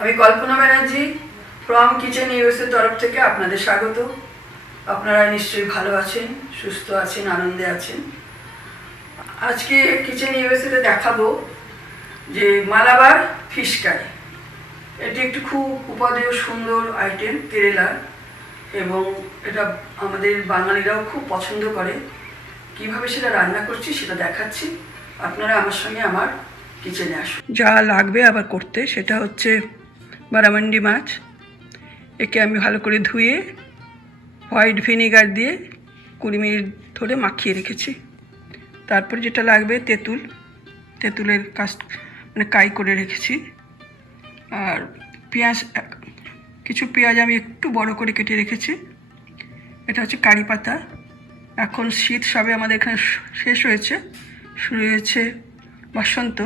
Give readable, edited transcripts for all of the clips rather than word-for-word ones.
আমি কল্পনা Banerjee from kitchen ইউএসএর তরফ থেকে আপনাদের স্বাগত। আপনারা নিশ্চয়ই ভালো আছেন, সুস্থ আছেন, আনন্দে আছেন। আজকে কিচেন ইউএসএতে দেখাবো যে মালাবার ফিশ কারি। এটি একটি খুব উপাদেয় সুন্দর আইটেম কেরালার, এবং এটা আমাদের বাঙালিরাও খুব পছন্দ করে। কিভাবে সেটা রান্না করছি সেটা দেখাচ্ছি, আপনারা আমার সঙ্গে আমার কিচেনে আসুন। যা লাগবে আবার করতে সেটা হচ্ছে বারামান্ডি মাছ। একে আমি ভালো করে ধুয়ে হোয়াইট ভিনেগার দিয়ে 20 মিনিট ধরে মাখিয়ে রেখেছি। তারপর যেটা লাগবে তেঁতুলের কাই করে রেখেছি। আর পেঁয়াজ, কিছু পেঁয়াজ আমি একটু বড় করে কেটে রেখেছি। এটা হচ্ছে কারি পাতা। এখন শীত সবে আমাদের এখানে শেষ হয়েছে, শুরু হয়েছে বসন্ত।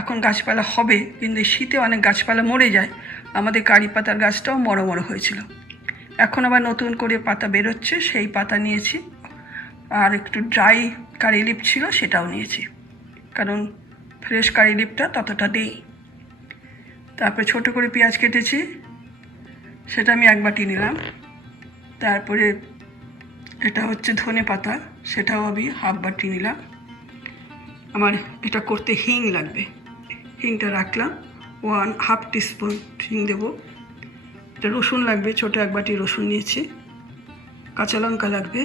এখন গাছপালা হবে, কিন্তু শীতে অনেক গাছপালা মরে যায়। আমাদের কারি পাতার গাছটাও মরো হয়েছিল, এখন আবার নতুন করে পাতা বেরোচ্ছে, সেই পাতা নিয়েছি। আর একটু ড্রাই কারি লিপ ছিল, সেটাও নিয়েছি, কারণ ফ্রেশ কারি লিপটা ততটা নেই। তারপরে ছোট করে পেঁয়াজ কেটেছি, সেটা আমি 1 বাটি নিলাম। তারপরে এটা হচ্ছে ধনে পাতা, সেটাও আমি 1/2 বাটি নিলাম। আমার এটা করতে হিং লাগবে, হিংটা রাখলাম। 1/2 টিস্পুন হিং দেবো। এটা রসুন লাগবে, ছোটো 1 বাটি রসুন নিয়েছি। কাঁচা লঙ্কা লাগবে,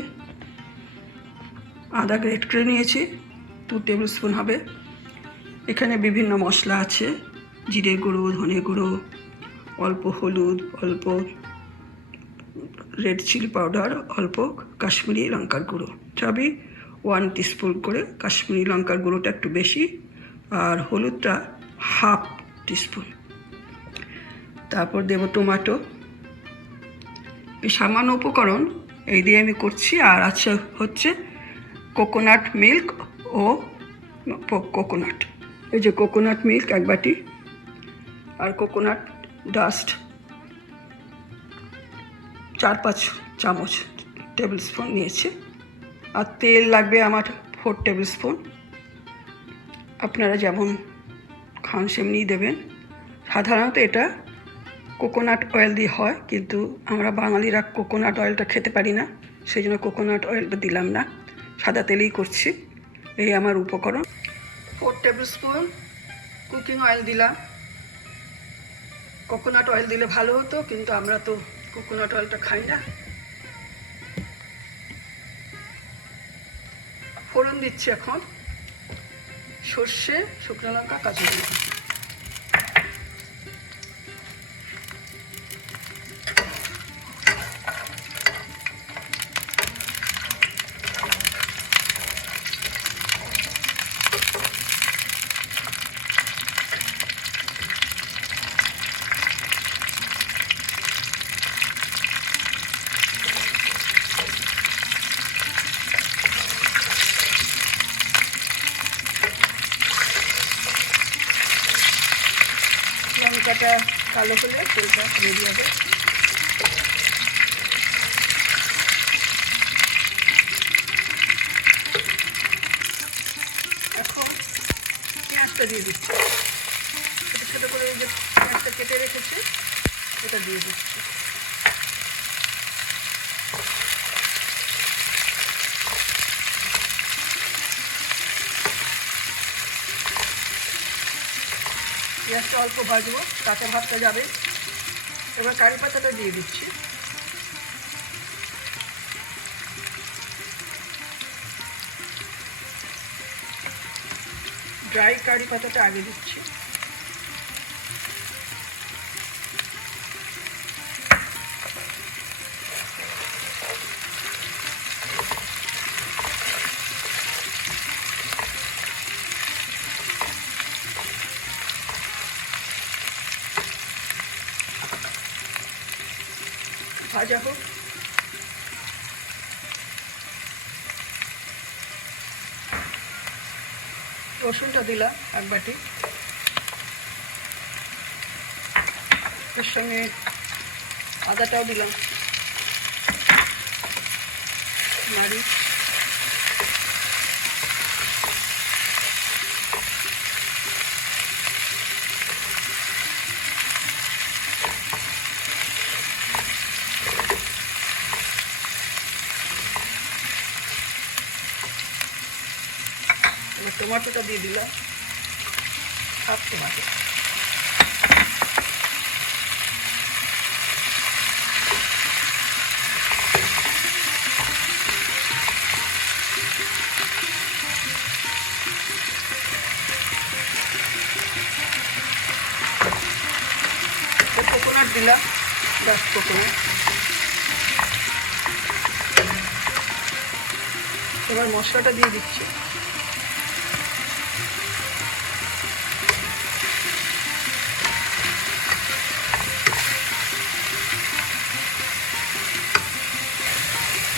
আদা গ্রেট করে নিয়েছি, 2 টেবিল স্পুন হবে। এখানে বিভিন্ন মশলা আছে, জিরে গুঁড়ো, ধনে গুঁড়ো, অল্প হলুদ, অল্প রেড চিলি পাউডার, অল্প কাশ্মীরি লঙ্কার গুঁড়ো, সবই 1 টিস্পুন করে। কাশ্মীরি লঙ্কার গুঁড়োটা একটু বেশি, আর হলুদটা 1/2 টিস্পুন। তারপর দেব টমেটো। এই সামান্য উপকরণ এই দিয়ে আমি করছি। আর আছে হচ্ছে কোকোনাট মিল্ক ও কোকোনাট। এই যে কোকোনাট মিল্ক 1 বাটি, আর কোকোনাট ডাস্ট 4-5 চামচ টেবিল স্পুন নিয়েছি। আর তেল লাগবে আমার 4 টেবিল স্পুন। আপনারা যেমন খান সেমনিই দেবেন। সাধারণত এটা কোকোনাট অয়েল দিয়ে হয়, কিন্তু আমরা বাঙালিরা কোকোনাট অয়েলটা খেতে পারি না, সেই জন্য কোকোনাট অয়েলটা দিলাম না, সাদা তেলেই করছি। এই আমার উপকরণ। 4 টেবিল স্পুন কুকিং অয়েল দিলাম। কোকোনাট অয়েল দিলে ভালো হতো, কিন্তু আমরা তো কোকোনাট অয়েলটা খাই না। ফোড়ন দিচ্ছি এখন সর্ষে, শুকনো লঙ্কা, কাঁচা লঙ্কা। লঙ্কাটা কালো হলে তেলটা রেডি হবে। এখন পেঁয়াজটা দিয়ে দিচ্ছি, ছোটো ছোটো করে যে পেঁয়াজটা কেটে রেখেছি এটা দিয়ে দিচ্ছি। পেঁয়াজটা অল্প ভাজবো, কাঁচা ভাতটা যাবে। এবার কারি পাতাটা দিয়ে দিচ্ছি। ড্রাই কারি পাতাটা আগে দিচ্ছি। ভাজা হোক। রসুনটা দিলাম 1 বাটি, এর সঙ্গে আদাটাও দিলাম, মরিচ, এবার টমেটোটা দিয়ে দিলাম, হাফ টমেটো। কোকোনাট দিলাম, জাস্ট কোকোনাট। এবার মশলাটা দিয়ে দিচ্ছি।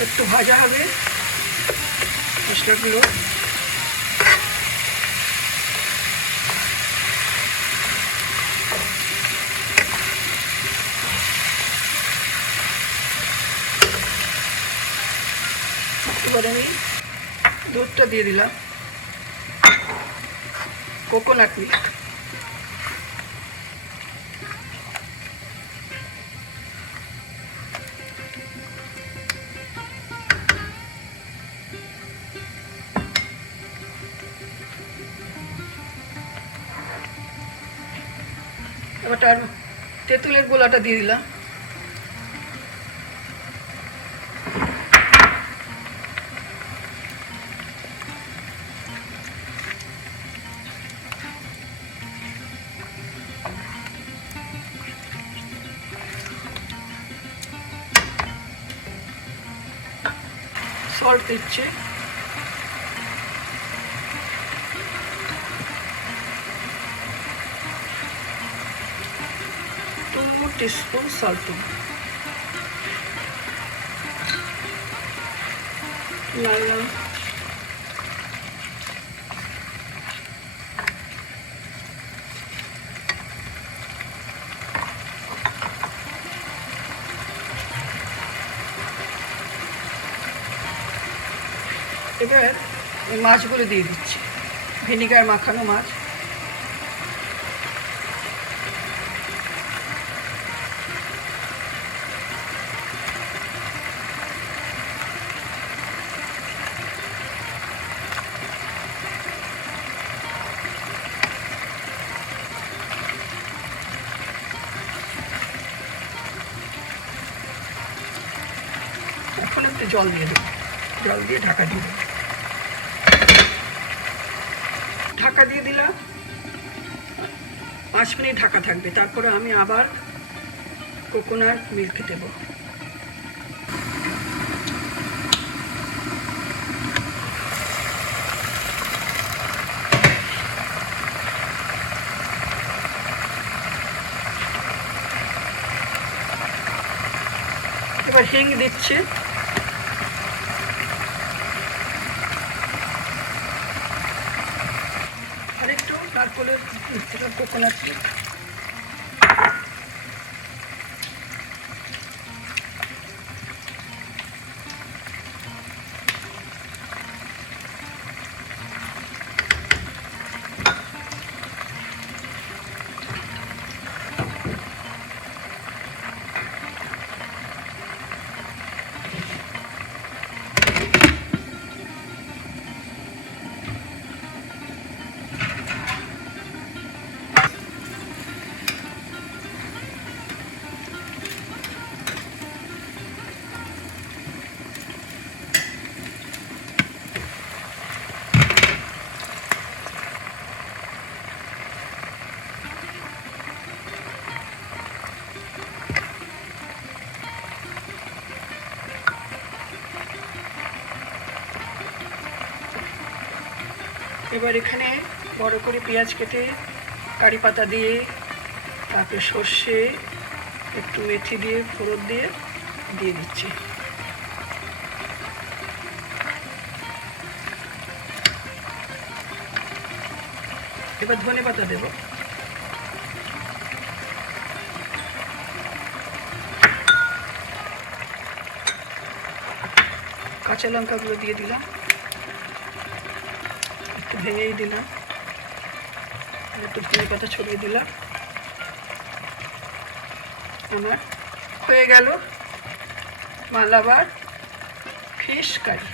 একটু ভাজা হবে মশলাগুলো। এবার আমি দুধটা দিয়ে দিলাম, কোকোনাট মিল্ক। এবার তার তেঁতুলের গোলাটা দিয়ে দিলাম। সল্ট দিচ্ছি, 2 টিস্পুন সল্ট লাল লাল। এবার এই মাছগুলো দিয়ে দিচ্ছি, ভিনিগার মাখানো মাছ। এখন একটু জল দিয়ে দেবো, জল দিয়ে ঢাকা দিয়ে দেবো। ঢাকা দিয়ে দিলাম, 5 মিনিট ঢাকা থাকবে। তারপরে আমি আবার কোকোনাট মিল্ক দেবো। এবার হিং দিচ্ছি, আরেকটু, তারপরে কোকোনাট মিল্ক। এবার এখানে বড় করে পেঁয়াজ কেটে, কারি পাতা দিয়ে, তারপরে সর্ষে, একটু মেথি দিয়ে, ফোড়ন দিয়ে দিচ্ছি। এবার ধনে পাতা দেব। কাঁচা লঙ্কাগুলো দিয়ে দিলাম, একটু ভেঙেই দিলাম, একটু ধনে পাতা ছড়িয়ে দিলাম। আমার হয়ে গেল Malabar fish curry.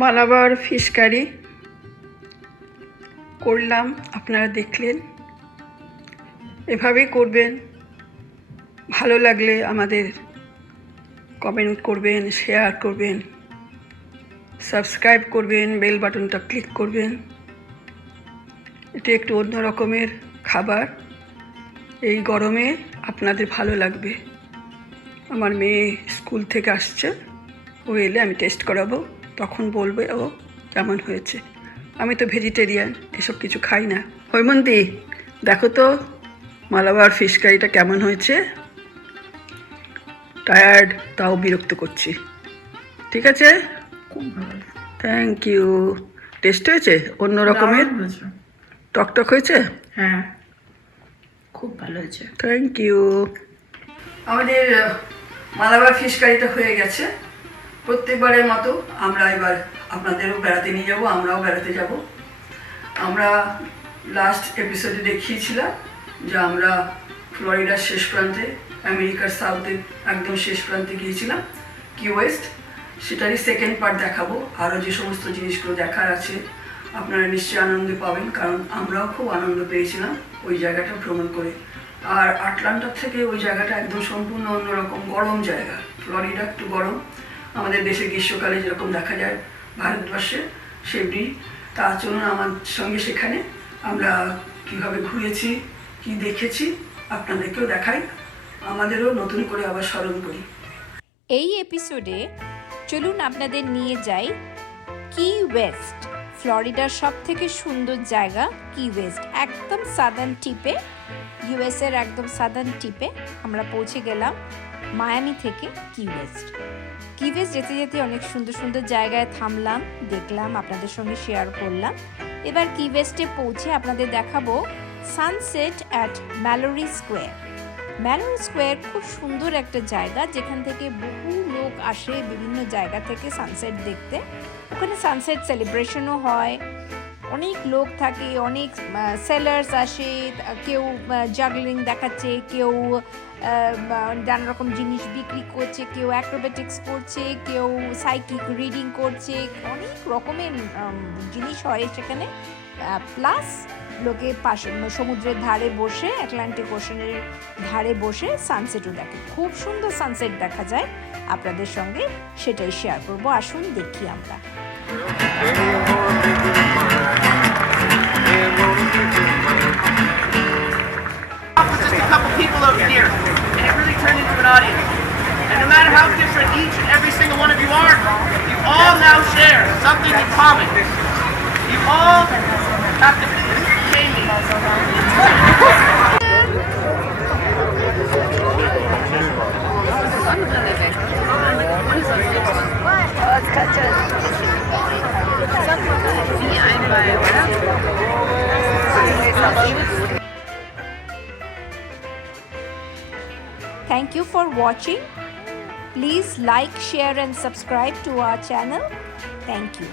Malabar fish curry করলাম, আপনারা দেখলেন। এভাবেই করবেন। ভালো লাগলে আমাদের কমেন্ট করবেন, শেয়ার করবেন, সাবস্ক্রাইব করবেন, বেল বাটনটা ক্লিক করবেন। এটি একটু অন্য রকমের খাবার, এই গরমে আপনাদের ভালো লাগবে। আমার মেয়ে স্কুল থেকে আসছে, ও এলে আমি টেস্ট করাবো, তখন বলবে ও কেমন হয়েছে। আমি তো ভেজিটেরিয়ান, এসব কিছু খাই না। হৈমন্তী, দেখো তো মালাবার ফিশ কারিটা কেমন হয়েছে। টায়ার্ড, তাও বিরক্ত করছি। ঠিক আছে, খুব ভালো, থ্যাংক ইউ। টেস্ট হয়েছে অন্য রকমের, দারুণ হয়েছে। টকটক হয়েছে। হ্যাঁ, খুব ভালো হয়েছে। Thank you. আমাদের মালাবার ফিশ কারিটা হয়ে গেছে। প্রত্যেকবারের মতো আমরা এবার আপনাদেরও বেড়াতে নিয়ে যাব, আমরাও বেড়াতে যাব। আমরা লাস্ট এপিসোডে দেখিয়েছিলাম যে আমরা ফ্লোরিডার শেষ প্রান্তে, আমেরিকার সাউথের একদম শেষ প্রান্তে গিয়েছিলাম, কি ওয়েস্ট। সেটারই সেকেন্ড পার্ট দেখাবো। আরও যে সমস্ত জিনিসগুলো দেখার আছে আপনারা নিশ্চয়ই আনন্দ পাবেন, কারণ আমরাও খুব আনন্দ পেয়েছিলাম ওই জায়গাটা ভ্রমণ করে। আর আটলান্টার থেকে ওই জায়গাটা একদম সম্পূর্ণ অন্যরকম গরম জায়গা। ফ্লোরিডা একটু গরম, আমাদের দেশে গ্রীষ্মকালে যেরকম দেখা যায় ভারতবর্ষে, সেমনি। তা চলুন আমার সঙ্গে সেখানে আমরা কীভাবে ঘুরেছি, কি দেখেছি আপনাদেরকেও দেখাই, আমাদেরও নতুন করে আবার স্মরণ করি। এই এপিসোডে চলুন আপনাদের নিয়ে যাই কি ওয়েস্ট, ফ্লোরিডার সব থেকে সুন্দর জায়গা কি ওয়েস্ট। একদম সাদার্ন টিপে, ইউএসের একদম সাদার্ন টিপে আমরা পৌঁছে গেলাম মায়ামি থেকে কি ওয়েস্ট। কি ওয়েস্ট যেতে যেতে অনেক সুন্দর সুন্দর জায়গায় থামলাম, দেখলাম, আপনাদের সঙ্গে শেয়ার করলাম। এবার কি ওয়েস্টে পৌঁছে আপনাদের দেখাবো sunset at Mallory square. Mallory square খুব সুন্দর একটা জায়গা, যেখান থেকে বহু লোক আসে বিভিন্ন জায়গা থেকে সানসেট দেখতে। ওখানে সানসেট সেলিব্রেশনও হয়, অনেক লোক থাকে, অনেক সেলার্স আসে, কেউ জাগলিং দেখাচ্ছে, কেউ নানা রকম জিনিস বিক্রি করছে, কেউ অ্যাক্রোবেটিক্স করছে, কেউ সাইকিক রিডিং করছে, অনেক রকমের জিনিস হয় সেখানে। প্লাস লোকে পাশে সমুদ্রের ধারে বসে, অ্যাটলান্টিক ওশানের ধারে বসে সানসেটও দেখে। খুব সুন্দর সানসেট দেখা যায়, আপনাদের সঙ্গে সেটাই শেয়ার করব। আসুন দেখি আমরা। Just a couple people over here, and it really turned into an audience. And no matter how different each and every single one of you are, you all now share something in common. You all have to pay me. Thank you for watching. Please like, share and subscribe to our channel. Thank you.